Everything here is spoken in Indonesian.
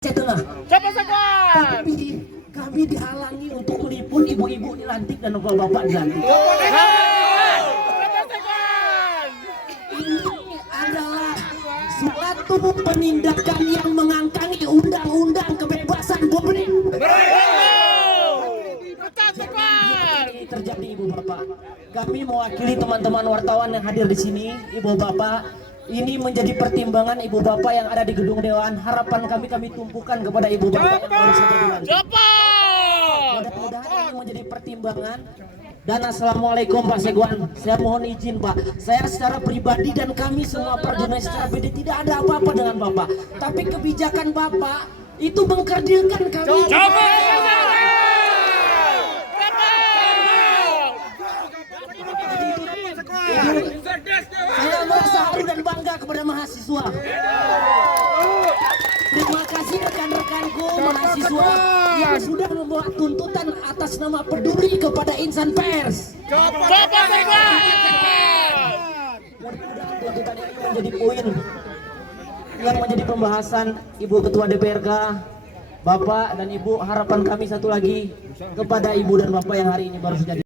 Tengah. Kami dihalangi untuk meliput ibu-ibu dilantik dan bapak-bapak dilantik. Ini adalah suatu penindakan yang mengangkangi undang-undang kebebasan publik. Ini terjadi ibu bapak. Kami mewakili teman-teman wartawan yang hadir di sini, ibu bapak. Ini menjadi pertimbangan ibu bapak yang ada di gedung dewan. Harapan kami tumpukan kepada ibu bapak yang baru saja dilantik. Mudah-mudahan ini menjadi pertimbangan. Dan assalamualaikum Pak Seguan. Saya mohon izin Pak. Saya secara pribadi dan kami semua jurnalis secara pribadi tidak ada apa-apa dengan bapak. Tapi kebijakan bapak itu mengkerdilkan kami. Saya merasa haru dan bangga kepada mahasiswa. Terima kasih rekan-rekanku mahasiswa yang sudah membawa tuntutan atas nama peduli kepada insan pers. Mudah-mudahan tuntutan ini menjadi poin yang menjadi pembahasan Ibu Ketua DPRK, Bapak dan Ibu. Harapan kami satu lagi kepada Ibu dan Bapak yang hari ini baru saja